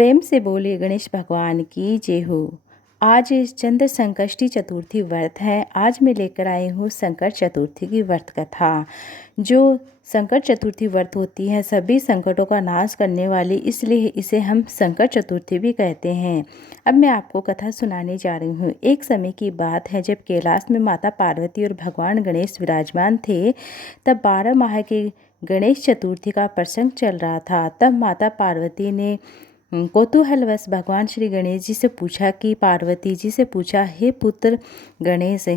प्रेम से बोले गणेश भगवान की जय हो। आज चंद्र संकष्टी चतुर्थी व्रत है। आज मैं लेकर आई हूँ संकट चतुर्थी की व्रत कथा। जो संकट चतुर्थी व्रत होती है सभी संकटों का नाश करने वाली, इसलिए इसे हम संकट चतुर्थी भी कहते हैं। अब मैं आपको कथा सुनाने जा रही हूँ। एक समय की बात है जब कैलाश में माता पार्वती और भगवान गणेश विराजमान थे। तब 12 माह के गणेश चतुर्थी का प्रसंग चल रहा था। तब माता पार्वती ने कौतूहलवश भगवान श्री गणेश जी से पूछा कि पार्वती जी से पूछा, हे पुत्र गणेश,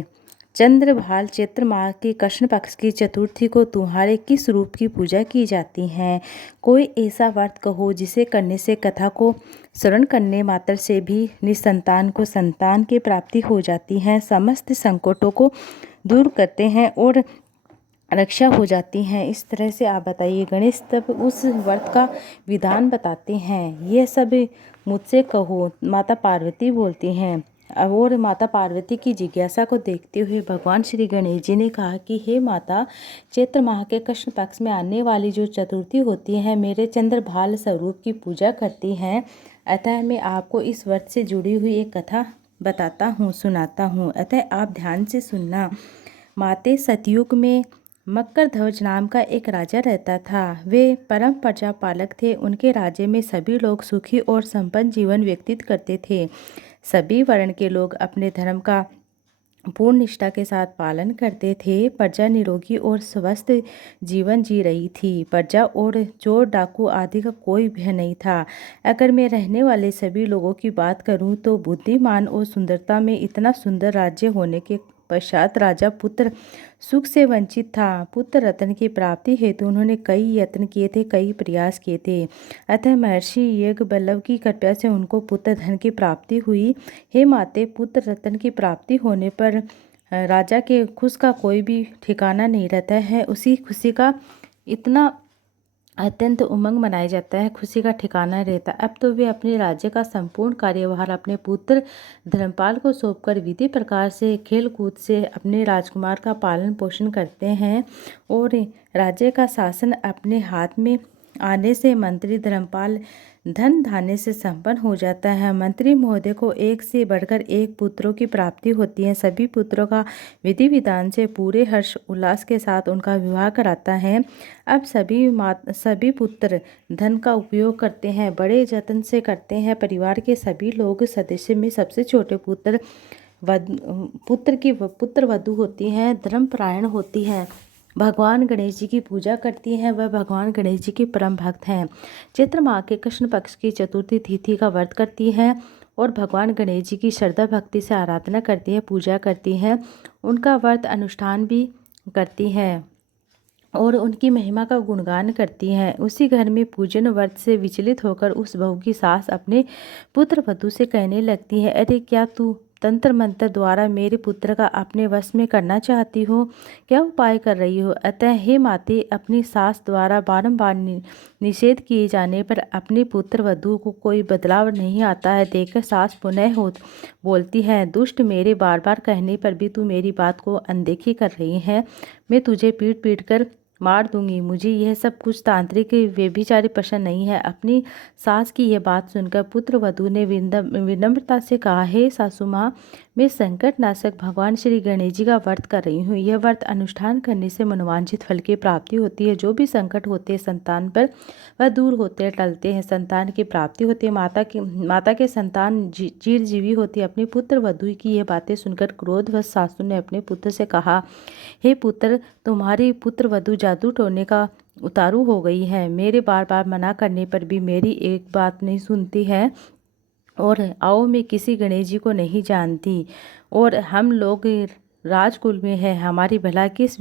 चंद्रभाल चैत्र माह के कृष्ण पक्ष की चतुर्थी को तुम्हारे किस रूप की पूजा की जाती है? कोई ऐसा व्रत कहो जिसे करने से कथा को श्रवण करने मात्र से भी निसंतान को संतान की प्राप्ति हो जाती है, समस्त संकटों को दूर करते हैं और रक्षा हो जाती हैं। इस तरह से आप बताइए। गणेश तब उस व्रत का विधान बताते हैं। ये सब मुझसे कहो, माता पार्वती बोलती हैं। और माता पार्वती की जिज्ञासा को देखते हुए भगवान श्री गणेश जी ने कहा कि हे माता, चैत्र माह के कृष्ण पक्ष में आने वाली जो चतुर्थी होती है मेरे चंद्रभाल स्वरूप की पूजा करती हैं। अतः मैं आपको इस व्रत से जुड़ी हुई एक कथा बताता हूँ, सुनाता हूँ। अतः आप ध्यान से सुनना। माते सतयुग में मकर ध्वज नाम का एक राजा रहता था। वे परम प्रजापालक थे। उनके राज्य में सभी लोग सुखी और संपन्न जीवन व्यतीत करते थे। सभी वर्ण के लोग अपने धर्म का पूर्ण निष्ठा के साथ पालन करते थे। प्रजा निरोगी और स्वस्थ जीवन जी रही थी। प्रजा और चोर डाकू आदि का कोई भय नहीं था। अगर मैं रहने वाले सभी लोगों की बात करूं तो बुद्धिमान और सुंदरता में इतना सुंदर राज्य होने के पश्चात राजा पुत्र सुख से वंचित था। पुत्र रत्न की प्राप्ति हेतु उन्होंने कई यत्न किए थे, कई प्रयास किए थे। अतः महर्षि याज्ञवल्क्य की कृपा से उनको पुत्र धन की प्राप्ति हुई। हे माते, पुत्र रत्न की प्राप्ति होने पर राजा के खुश का कोई भी ठिकाना नहीं रहता है। उसी खुशी का इतना अत्यंत उमंग मनाया जाता है, खुशी का ठिकाना रहता। अब तो वे अपने राज्य का संपूर्ण कार्यभार अपने पुत्र धर्मपाल को सौंपकर विधि प्रकार से खेल कूद से अपने राजकुमार का पालन पोषण करते हैं और राज्य का शासन अपने हाथ में आने से मंत्री धर्मपाल धन धान्य से संपन्न हो जाता है। मंत्री महोदय को एक से बढ़कर एक पुत्रों की प्राप्ति होती है। सभी पुत्रों का विधि विधान से पूरे हर्ष उल्लास के साथ उनका विवाह कराता है। अब सभी पुत्र धन का उपयोग करते हैं, बड़े जतन से करते हैं। परिवार के सभी लोग सदस्य में सबसे छोटे पुत्र वधू होती हैं, धर्मपरायण होती हैं, भगवान गणेश जी की पूजा करती हैं। वह भगवान गणेश जी की परम भक्त हैं। चैत्र माह के कृष्ण पक्ष की चतुर्थी तिथि का व्रत करती हैं और भगवान गणेश जी की श्रद्धा भक्ति से आराधना करती हैं, पूजा करती हैं, उनका व्रत अनुष्ठान भी करती हैं और उनकी महिमा का गुणगान करती हैं। उसी घर में पूजन व्रत से विचलित होकर उस बहू की सास अपने पुत्र वधू से कहने लगती है, अरे क्या तू तंत्र मंत्र द्वारा मेरे पुत्र का अपने वश में करना चाहती हो? क्या उपाय कर रही हो? अतः हे माते, अपनी सास द्वारा बारंबार निषेध किए जाने पर अपने पुत्र वधू को कोई बदलाव नहीं आता है। देखकर सास पुनः बोलती है, दुष्ट, मेरे बार बार कहने पर भी तू मेरी बात को अनदेखी कर रही है। मैं तुझे पीट पीट कर मार दूंगी। मुझे यह सब कुछ तांत्रिक व्यभिचारी पसंद नहीं है। अपनी सास की यह बात सुनकर पुत्र वधू ने विनम्रता से कहा, हे सासू माँ, मैं संकट नाशक भगवान श्री गणेश जी का व्रत कर रही हूँ। यह व्रत अनुष्ठान करने से मनोवांछित फल की प्राप्ति होती है। जो भी संकट होते हैं संतान पर वह दूर होते हैं, टलते हैं, संतान की प्राप्ति होती है। माता के संतान चिरजीवी होती है। अपने पुत्र वधू की यह बातें सुनकर क्रोधवश सासू ने अपने पुत्र से कहा, हे पुत्र, तुम्हारी पुत्र वधू जादू टोने का उतारू हो गई है। मेरे बार बार मना करने पर भी मेरी एक बात नहीं सुनती है। और आओ, मैं किसी गणेश जी को नहीं जानती और हम लोग राजकुल में है। हमारी भला किस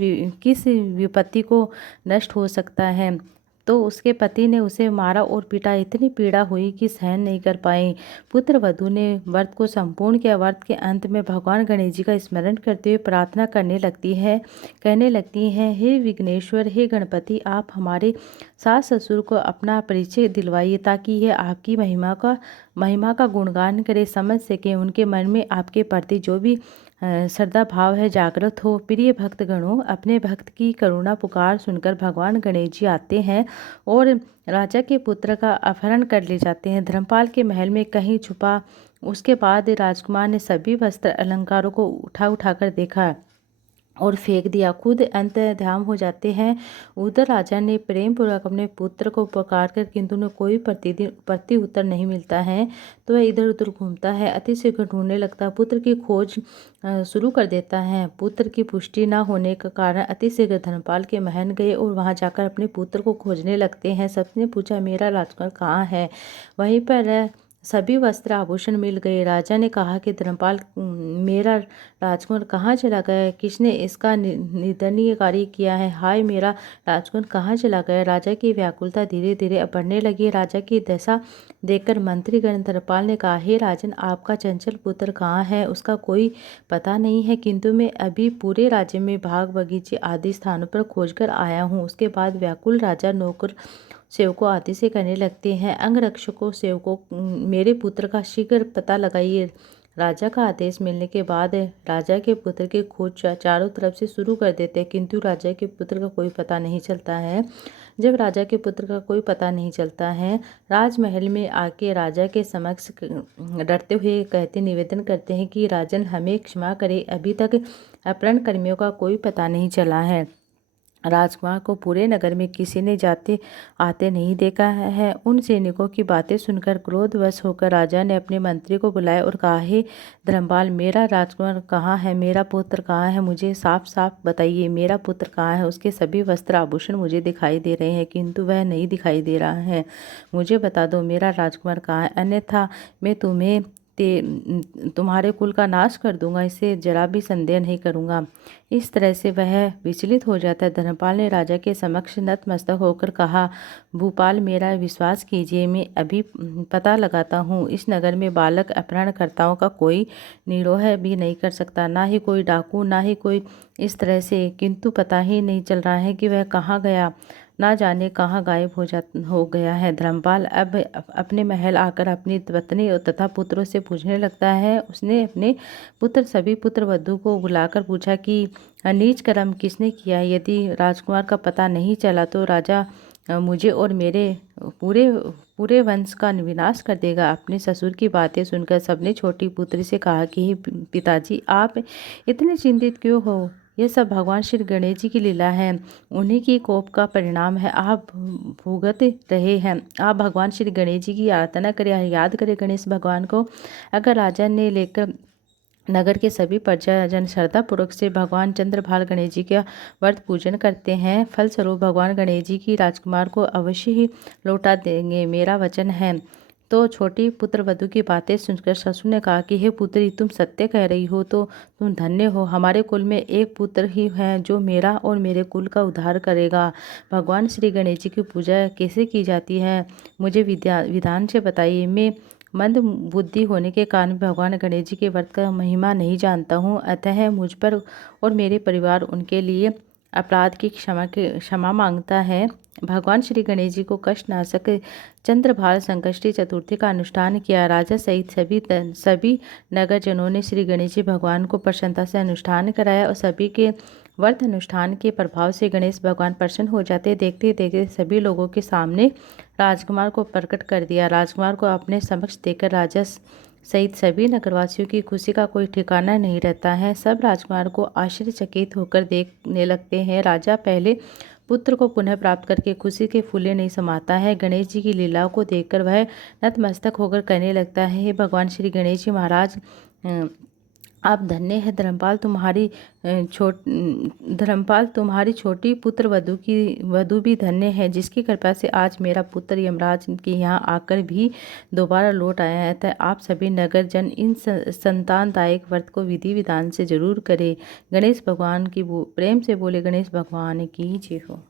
विपत्ति को नष्ट हो सकता है? तो उसके पति ने उसे मारा और पीटा। इतनी पीड़ा हुई कि सहन नहीं कर पाए। पुत्र वधू ने व्रत को संपूर्ण किया। व्रत के अंत में भगवान गणेश जी का स्मरण करते हुए प्रार्थना करने लगती है, कहने लगती हैं, हे विघ्नेश्वर, हे गणपति, आप हमारे सास ससुर को अपना परिचय दिलवाइए ताकि यह आपकी महिमा का गुणगान करे, समझ सके। उनके मन में आपके प्रति जो भी श्रद्धा भाव है जागृत हो। प्रिय भक्तगणों, अपने भक्त की करुणा पुकार सुनकर भगवान गणेश जी आते हैं और राजा के पुत्र का अपहरण कर ले जाते हैं। धर्मपाल के महल में कहीं छुपा। उसके बाद राजकुमार ने सभी वस्त्र अलंकारों को उठा उठाकर देखा और फेंक दिया। खुद अंतर्ध्यान हो जाते हैं। उधर राजा ने प्रेम पूर्वक अपने पुत्र को पुकार कर, किंतु उन्हें कोई प्रति उत्तर नहीं मिलता है। तो वह इधर उधर घूमता है, अति शीघ्र ढूंढने लगता है। पुत्र की खोज शुरू कर देता है। पुत्र की पुष्टि न होने के कारण अति शीघ्र धर्मपाल के महल गए और वहां जाकर अपने पुत्र को खोजने लगते हैं। सबने पूछा, मेरा राजकुमार कहाँ है? वहीं पर सभी वस्त्र आभूषण मिल गए। राजा ने कहा कि धर्मपाल, मेरा राजकुमार कहाँ चला गया? किसने इसका निंदनीय कार्य किया है? हाय, मेरा राजकुमार कहाँ चला गया? राजा की व्याकुलता धीरे धीरे बढ़ने लगी। राजा की दशा देखकर मंत्रीगण धर्मपाल ने कहा, हे राजन, आपका चंचल पुत्र कहाँ है? उसका कोई पता नहीं है, किंतु मैं अभी पूरे राज्य में बाग बगीचे आदि स्थानों पर खोज कर आया हूँ। उसके बाद व्याकुल राजा नौकर सेवकों आदि से कहने लगते हैं, अंगरक्षकों सेवकों, मेरे पुत्र का शीघ्र पता लगाइए। राजा का आदेश मिलने के बाद राजा के पुत्र की खोज चारों तरफ से शुरू कर देते हैं, किंतु राजा के पुत्र का कोई पता नहीं चलता है। जब राजा के पुत्र का कोई पता नहीं चलता है, राजमहल में आके राजा के समक्ष डरते हुए कहते, निवेदन करते हैं कि राजन, हमें क्षमा करें, अभी तक अपहरण कर्मियों का कोई पता नहीं चला है। राजकुमार को पूरे नगर में किसी ने जाते आते नहीं देखा है। उन सैनिकों की बातें सुनकर क्रोधवश होकर राजा ने अपने मंत्री को बुलाया और कहा, हे धर्मपाल, मेरा राजकुमार कहाँ है? मेरा पुत्र कहाँ है? मुझे साफ साफ बताइए, मेरा पुत्र कहाँ है? उसके सभी वस्त्र आभूषण मुझे दिखाई दे रहे हैं, किंतु वह नहीं दिखाई दे रहा है। मुझे बता दो, मेरा राजकुमार कहाँ है, अन्यथा मैं तुम्हारे कुल का नाश कर दूंगा, इसे जरा भी संदेह नहीं करूंगा। इस तरह से वह विचलित हो जाता है। धर्मपाल ने राजा के समक्ष नतमस्तक होकर कहा, भूपाल, मेरा विश्वास कीजिए, मैं अभी पता लगाता हूँ। इस नगर में बालक अपहरणकर्ताओं का कोई निरोह भी नहीं कर सकता, ना ही कोई डाकू, ना ही कोई इस तरह से, किंतु पता ही नहीं चल रहा है कि वह कहाँ गया, ना जाने कहाँ गायब हो गया है। धर्मपाल अब अपने महल आकर अपनी पत्नी तथा पुत्रों से पूछने लगता है। उसने अपने सभी पुत्र वधू को बुलाकर पूछा कि नीच कर्म किसने किया? यदि राजकुमार का पता नहीं चला तो राजा मुझे और मेरे पूरे पूरे वंश का विनाश कर देगा। अपने ससुर की बातें सुनकर सबने छोटी पुत्री से कहा कि पिताजी, आप इतने चिंतित क्यों हो? यह सब भगवान श्री गणेश जी की लीला है, उन्हीं की कोप का परिणाम है। आप भुगत रहे हैं। आप भगवान श्री गणेश जी की आराधना करें, याद करें गणेश भगवान को। अगर राजा ने लेकर नगर के सभी प्रजाजन श्रद्धापूर्वक से भगवान चंद्रभाल गणेश जी का व्रत पूजन करते हैं, फलस्वरूप भगवान गणेश जी की राजकुमार को अवश्य ही लौटा देंगे, मेरा वचन है। तो छोटी पुत्र वधू की बातें सुनकर ससुर ने कहा कि हे पुत्री, तुम सत्य कह रही हो तो तुम धन्य हो। हमारे कुल में एक पुत्र ही है जो मेरा और मेरे कुल का उद्धार करेगा। भगवान श्री गणेश जी की पूजा कैसे की जाती है, मुझे विधान से बताइए। मैं मंद बुद्धि होने के कारण भगवान गणेश जी के व्रत का महिमा नहीं जानता हूँ, अतः मुझ पर और मेरे परिवार उनके लिए अपराध की क्षमा मांगता है। भगवान श्री गणेश जी को कष्टनाशक चंद्रभाल संकष्टी चतुर्थी का अनुष्ठान किया। राजा सहित सभी नगरजनों ने श्री गणेश जी भगवान को प्रसन्नता से अनुष्ठान कराया और सभी के व्रत अनुष्ठान के प्रभाव से गणेश भगवान प्रसन्न हो जाते। देखते देखते सभी लोगों के सामने राजकुमार को प्रकट कर दिया। राजकुमार को अपने समक्ष देखकर राजा सहित सभी नगरवासियों की खुशी का कोई ठिकाना नहीं रहता है। सब राजकुमार को आश्चर्यचकित होकर देखने लगते हैं। राजा पहले पुत्र को पुनः प्राप्त करके खुशी के फूले नहीं समाता है। गणेश जी की लीलाओं को देखकर वह नतमस्तक होकर कहने लगता है, हे भगवान श्री गणेश जी महाराज, आप धन्य है। धर्मपाल तुम्हारी छोटी पुत्र वधू भी धन्य है, जिसकी कृपा से आज मेरा पुत्र यमराज के यहाँ आकर भी दोबारा लौट आया है। अतः आप सभी नगर जन इन संतानदायक व्रत को विधि विधान से जरूर करें। गणेश भगवान की प्रेम से बोले, गणेश भगवान की जय हो।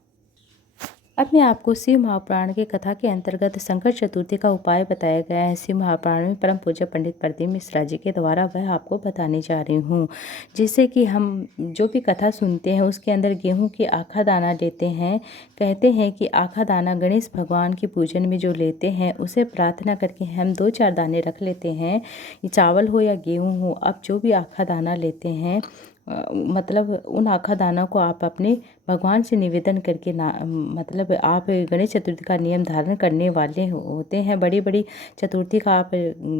अपने आप को शिव महापुराण की कथा के अंतर्गत संकट चतुर्थी का उपाय बताया गया है। शिव महापुराण में परम पूज्य पंडित प्रदीप मिश्रा जी के द्वारा वह आपको बताने जा रही हूँ। जिससे कि हम जो भी कथा सुनते हैं उसके अंदर गेहूं की आखा दाना लेते हैं। कहते हैं कि आखा दाना गणेश भगवान की पूजन में जो लेते हैं उसे प्रार्थना करके हम 2-4 दाने रख लेते हैं। ये चावल हो या गेहूँ हो, आप जो भी आखा दाना लेते हैं मतलब उन आखा दाना को आप अपने भगवान से निवेदन करके मतलब आप गणेश चतुर्थी का नियम धारण करने वाले होते हैं। बड़ी बड़ी चतुर्थी का आप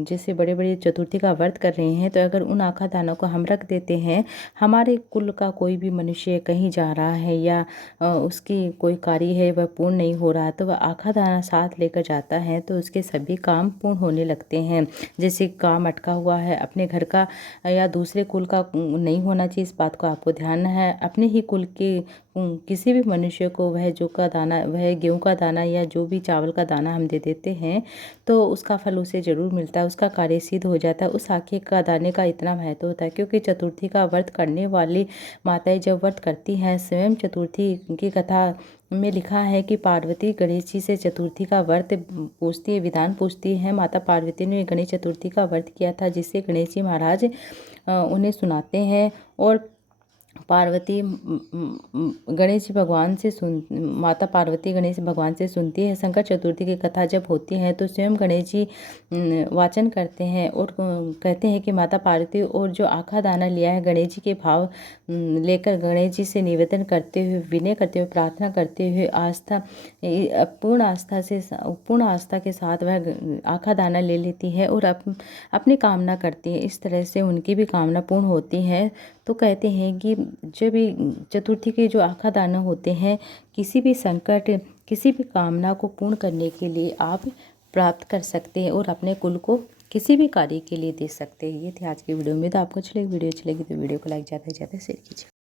जैसे बड़े बड़ी चतुर्थी का व्रत कर रहे हैं, तो अगर उन आखा दानों को हम रख देते हैं, हमारे कुल का कोई भी मनुष्य कहीं जा रहा है या उसकी कोई कार्य है वह पूर्ण नहीं हो रहा, तो वह आखा दाना साथ लेकर जाता है तो उसके सभी काम पूर्ण होने लगते हैं। जैसे काम अटका हुआ है अपने घर का या दूसरे कुल का नहीं होना चाहिए, इस बात को आपको ध्यान है। अपने ही कुल के किसी भी मनुष्य को वह जौ का दाना, वह गेहूं का दाना या जो भी चावल का दाना हम दे देते हैं तो उसका फल उसे ज़रूर मिलता है, उसका कार्य सिद्ध हो जाता है। उस आखे का दाने का इतना महत्व होता है क्योंकि चतुर्थी का व्रत करने वाली माताएं जब व्रत करती हैं, स्वयं चतुर्थी की कथा में लिखा है कि पार्वती गणेश जी से चतुर्थी का व्रत पूछती है, विधान पूछती है। माता पार्वती ने गणेश चतुर्थी का व्रत किया था जिससे गणेश जी महाराज उन्हें सुनाते हैं और पार्वती गणेश जी भगवान से माता पार्वती गणेश भगवान से सुनती है। संकट चतुर्थी की कथा जब होती है तो स्वयं गणेश जी वाचन करते हैं और कहते हैं कि माता पार्वती और जो आखा दाना लिया है गणेश जी के भाव लेकर गणेश जी से निवेदन करते हुए, विनय करते हुए, प्रार्थना करते हुए पूर्ण आस्था के साथ वह आखा दाना ले लेती है और अपनी कामना करती है। इस तरह से उनकी भी कामना पूर्ण होती है। तो कहते हैं कि जो भी चतुर्थी के जो आखा दाना होते हैं, किसी भी संकट, किसी भी कामना को पूर्ण करने के लिए आप प्राप्त कर सकते हैं और अपने कुल को किसी भी कार्य के लिए दे सकते हैं। ये थी आज की वीडियो में। तो आपको वीडियो अच्छी लगी तो वीडियो को लाइक ज़्यादा से ज़्यादा शेयर कीजिए।